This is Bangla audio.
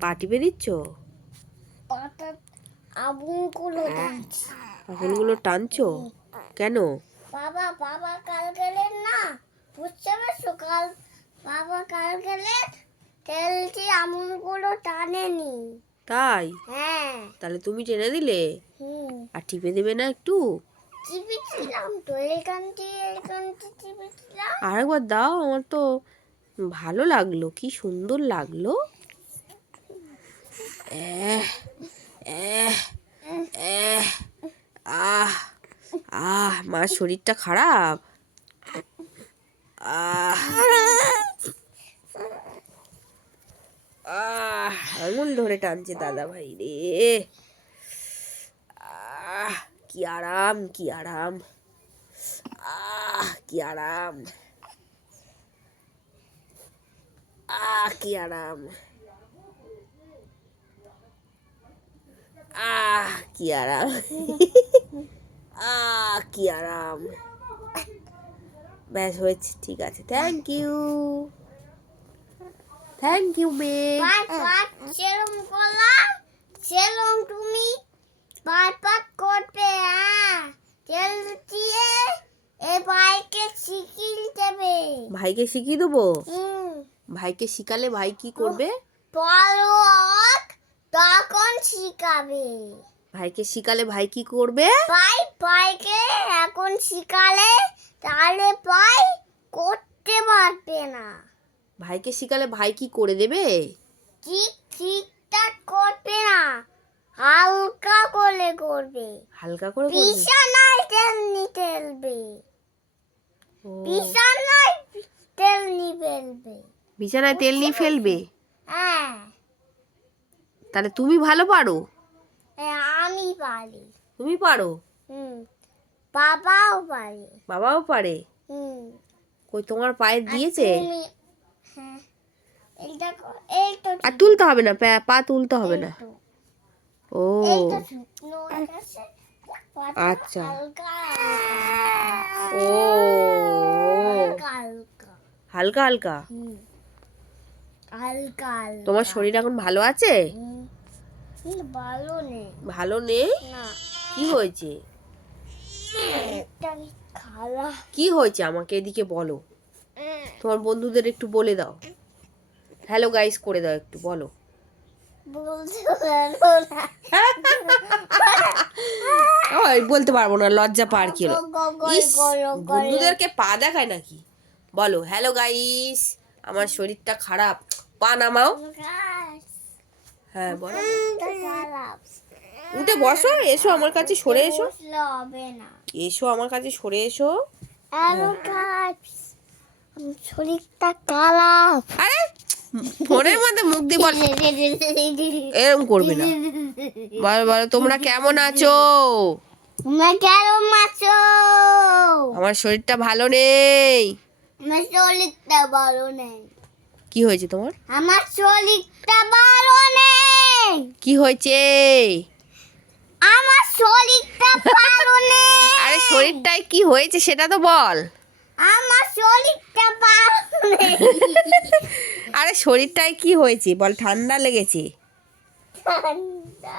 পা টিপে দিচ্ছ? আঙুলগুলো টানছো কেন? বাবা কাল গেলেন না, বুঝতে পারছো? বাবা কাল গেলেন তেলটি আঙুলগুলো টানেনি। তাই? হ্যাঁ। তাহলে তুমি টেনে দিলে? আর টিপে দেবে না একটু? টিপেছিলাম তো, এইখানটি টিপেছিলাম। আরেকবার দাও, আমার তো ভালো লাগলো, কি সুন্দর লাগলো। এহ এহ এহ আহ আহ মার শরীরটা খারাপ। আহ আহ আঙুল ধরে টানছে দাদা ভাই রে। আহ কি আরাম, কি আরাম। আহ কি আরাম। আহ কি আরাম। আহ কি আরাম। আহ কি আরাম। ব্যাস হয়েছে, ঠিক আছে, থ্যাংক ইউ, থ্যাংক ইউ মেয়ে। সেরম করলাম, সেরম তুমি পাট করবে। তেল দিয়ে এই ভাইকে শিখিয়ে দেবে। ভাইকে শিখিয়ে দেবো? ভাইকে শিখালে ভাই কি করবে? বড় তখন শিখাবে। ভাইকে শিখালে ভাই কি করবে? ভাইকে এখন শিখালে তাহলে ভাই করতে পারবে না। ভাইকে শিখালে ভাই কি করে দেবে? ঠিকঠাক করবে না, হালকা করে করবে। হালকা করে করবে? বিছানায় তেল নিয়ে ফেলবে। বিছানায় তেল নিয়ে ফেলবে। বিছানায় তেল নিয়ে ফেলবে? হ্যাঁ। তাহলে তুমি ভালো পারো? আমি পারি। তুমি পারো? বাবাও পারে। বাবাও পারে? কই তোমার পায়ে দিয়েছে? আর তুলতে হবে না, পা তুলতে হবে না। ও আচ্ছা। ও হালকা হালকা। তোমার শরীর এখন ভালো আছে? ভালো নেই? কি হয়েছে? কি হয়েছে আমাকে এদিকে বলো। তোমার বন্ধুদের একটু বলে দাও, হ্যালো গাইস করে দাও, একটু বলো। বলতে পারবো না, লজ্জা পার কি হলো। বন্ধুদেরকে পা দেখায় নাকি? বলো হ্যালো গাইস, আমার শরীরটা খারাপ, পা নামাও। হ্যাঁ বলো। উঠে বসো, এসো আমার কাছে সরে এসো, এসো আমার কাছে সরে এসো। শরীরটা খারাপ। আরে ফোনের মধ্যে মুখ দিয়ে বল, এরকম করবে না। বলো বলো তোমরা কেমন আছো? আমার শরীরটা ভালো নেই। কি হয়েছে তোমার? আমার শরীরটা ভালো নেই। কি হয়েছে? আমার শরীরটা ভালো নেই। আরে শরীরটায় কি হয়েছে সেটা তো বল। আমার শরীরটা ভালো নেই। আরে শরীরটায় কি হয়েছে বল, ঠান্ডা লেগেছে? ঠান্ডা